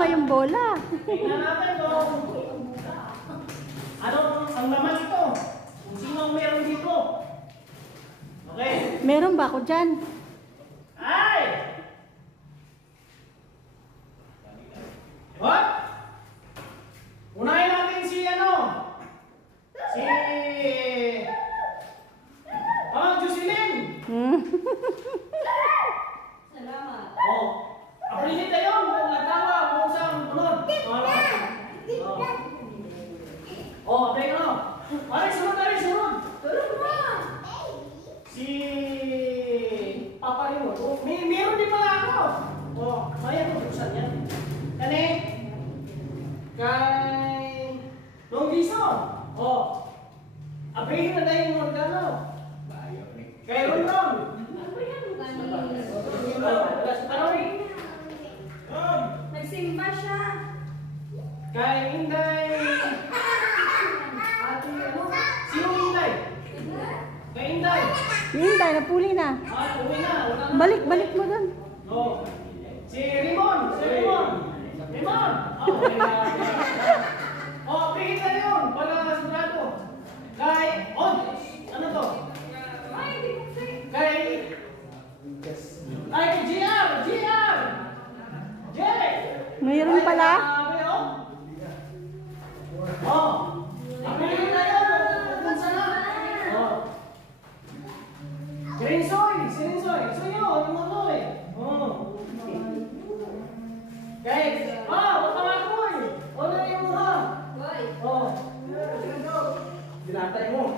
kasama yung bola. Tingnan natin kung anong ang laman ito. Kung sino ang meron dito. Okay. Meron ba ako dyan? Ay! What? Unahin natin si ano? Si... Jocelyn! Salamat. Oh. Appreciate tayo. Nagtawa. Kung saan punod. Oh, teka lang. Aray, sunod, aray, sunod. Tulog mo! Si... Papa yun. Oh, meron din pala ako. Oh, maya ko buksan yan. Kani? Kay... Longison. Oh. Abrihin na dahil yung organo. Kay Ron. Nagsimba siya. Kay Inday. Sino Inday? Kay Inday. Hinday, napuli na. Uwi na. Wala na. Balik mo dun. No. Si Rimon. Rimon. Oh, pihit na yun. Para sigurado. Kay... Oh, ano to? Ay, di ko say. Kay... Ay, GR! J! Mayroon pala. Oh! Apilin na yun! Pupunsa na! Oh! Si Rinsoy! So yun! Yung mga to eh! Oh! Guys! Huwag ka makoy! Wala na yung mukha! Boy. Oh! Dinatay mo!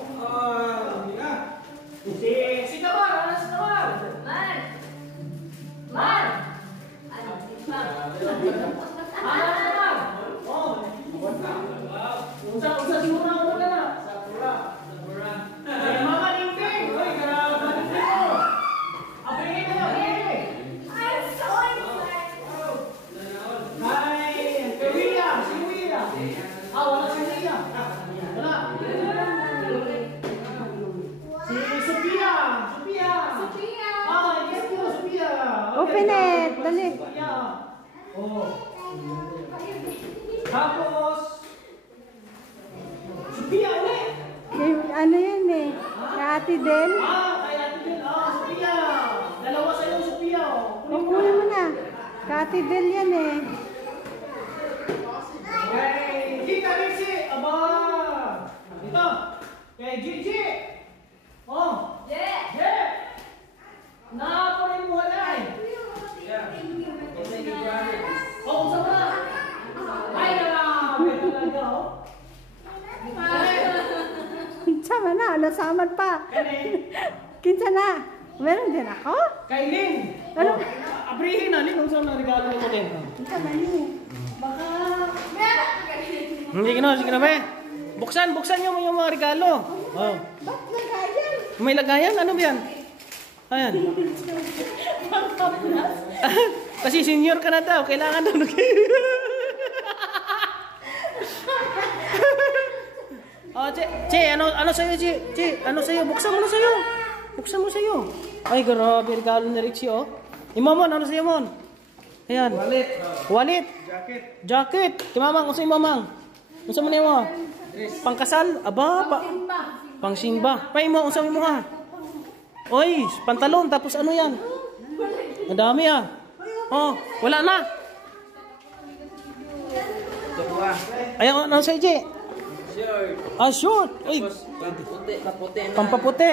Hindi na! Si Tamar! Ano si Tamar? Man! Ano, di pa. Ano Tamar? Oh! Unsa siguro na ulo ka na? Sakura. Mama Ningting! Uy, grabe dito! Apingin na yun! I'm so excited. Hi! Kay William! Si William! Wala si William! Wala! Si Sophia! Sophia. Yes po, Sophia! Open it, dali. Sophia! Oh! Tapos... Sophia ulit! Ano yun eh? Kay Ate Del. Kay Ate Del. Sophia! Dalawa sa'yo, Sophia. Kukunin mo na. Kay Ate Del yan eh. Kay Gita Rixi. Aba! Ito. Kay Gigi. Oh! Yeah. Naapo rin mo halay. Oh, saan na? Ay, nalabi talaga, oh. Sama na, nasaman pa. Kani? Kinsa na. Meron din ako? Kay Lynn. Ano? Abrihin na, Lynn. Kung saan na regalo mo din. Kinsa na yun. Baka... Sige na, be. Buksan yung mga regalo. Oh. Ba't nagayan? May lagayan? Ano ba yan? Ayan. Kasi senior ka na daw. Kailangan daw. Oh, Che, ano sa'yo, Che? Ano sa'yo? Buksan mo sa'yo. Ay, grabe, regalo ni Richie, oh. Imamon, ano sa'yo, Mon? Ayan. Wallet. Jacket. Kimamang, sa'yo, Mamang? Ano sa'yo mo na mo? Pangkasal? Aba, pangsimba. Paimo, ano sa'yo mo, ha? Oy, pantalon, tapos ano yan? Ang dami, ah. Oh, wala na. Ayan, ano sa'yo, Che? Short. Ay, pampaputi.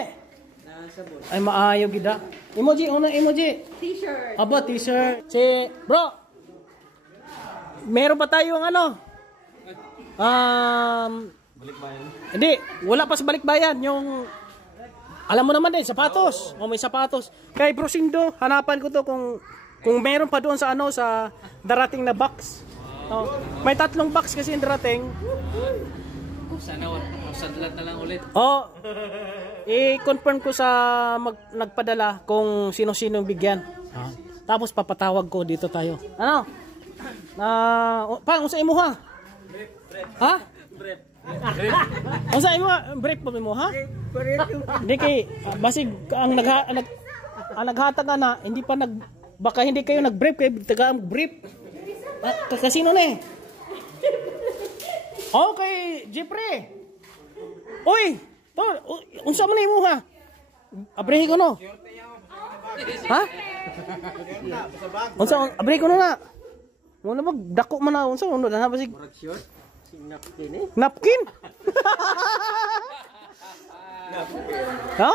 Ay, maayaw gida. Emoji, unang emoji. T-shirt. Aba, t-shirt. Si, bro. Meron pa tayong ano? Balikbayan? Hindi, wala pa sa balikbayan. Yung, alam mo naman din, sapatos. May sapatos. Kay Brosindo, hanapan ko to kung meron pa doon sa ano, sa darating na box. Oh, may 3 box kasi yung darating. Sana sadlat na lang ulit. Oh, i-confirm ko sa nagpadala kung sino-sino bigyan. Tapos papatawag ko dito tayo. Ano? Unsa imo ha? Ha? Unsa imo? Break pa mo ha? Hindi kay basig ang naghatag na hindi pa baka hindi kayo nag-brief kay taga brief. Kasino na eh. Okay, Jeffrey. Uy, to, unsa man imo ha? Abrehi ko no. Ha? Unsa abrehi ko no na? Mo na dako man na unsa uno na ba sig napkin eh? Napkin? Ha?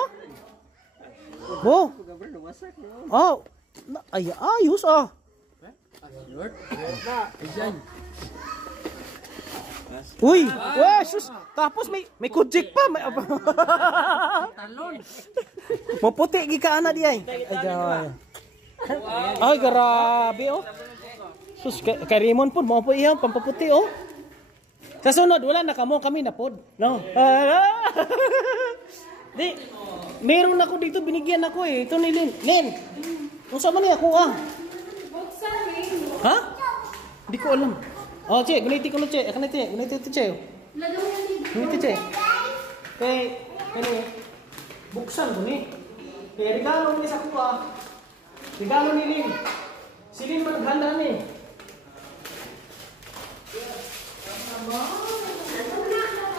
Oh. Oh. Ay, ayos ah. Uy, wah, sus. Tapos may kujik pa, may talon. Maputi gi ka ana di ay. Ay, grabe oh. Sus, kay Raymond po mo po iyan pampaputi oh. Sa sunod wala na kamo kami na pod, no. Di, meron ako dito binigyan ako eh. Ito ni Lin. Lin. Unsa man ni ako ah? Ha? Di ko alam. Oh, che, guniti ko no che. Guniti to che. Guniti che. Kani buksan ko ni. Regalo ni sa kuha. Regalo ni Lin. Si Lin man naghanda ni.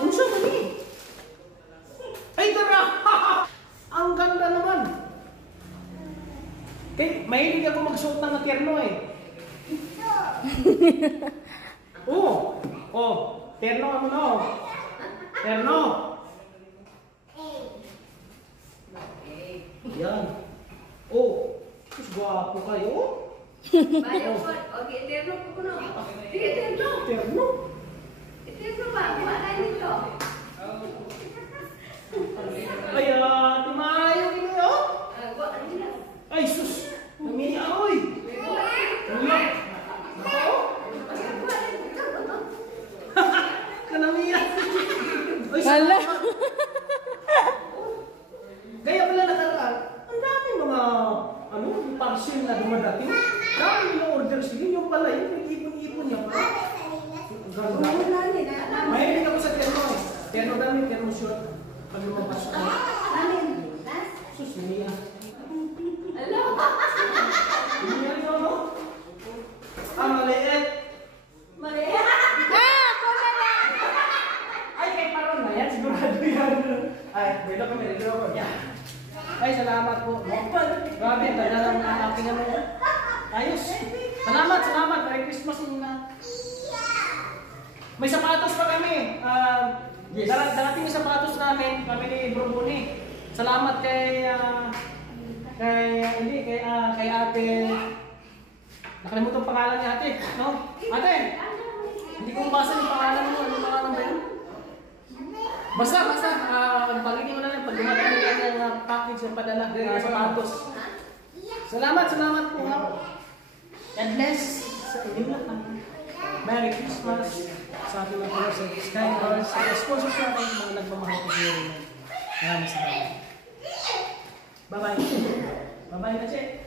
Unsa man ni? Ay, tara! Ang ganda naman. Mahilig ako magsuot ng terno eh. Oh, terno ano na oh. Terno. Yan. Oh, mas guwapo kayo. Okay, terno po ko na. Sige, terno. Terno? Terno ba? Wala nito. Ay, timayo ini oh. Ay, sus. Namini aoy. Kanamiya. Wala. Gaya pala nakaraan. Ang dami mga parcel na dumadating. Dami na order sila. Yung pala yun, ipon-ipon niya pa. Mahilig ako sa terno eh. Terno dami, terno short. Pag lumabas ko. Sus, niya. Hello. Niya ito, no? Ah, maliit. Maliit. Ay, kay Paron na yan. Sigurado yan. Ay, dito kami. Yan. Ay, salamat po. Grabe, taga lang ang aking ano. Ayos. Salamat. Merry Christmas muna. May sapatos pa kami. Yes. Darating yung sapatos namin, kami ni Bro Boni. Salamat kay ate. Nakalimutan ang pangalan ni ate, no? Ate, hindi ko mabasa yung pangalan mo. Ano pangalan ba yun? Basta, pagiging mo na lang. Pag dumating yung package yung padala, sapatos. Salamat po nga. God bless sa inyo lahat. Merry Christmas sa ating mga sa Sky Wars. Sa sponsors natin, mga nagmamahal ko sa iyo. Maraming salamat. Bye-bye. Bye-bye na, Che.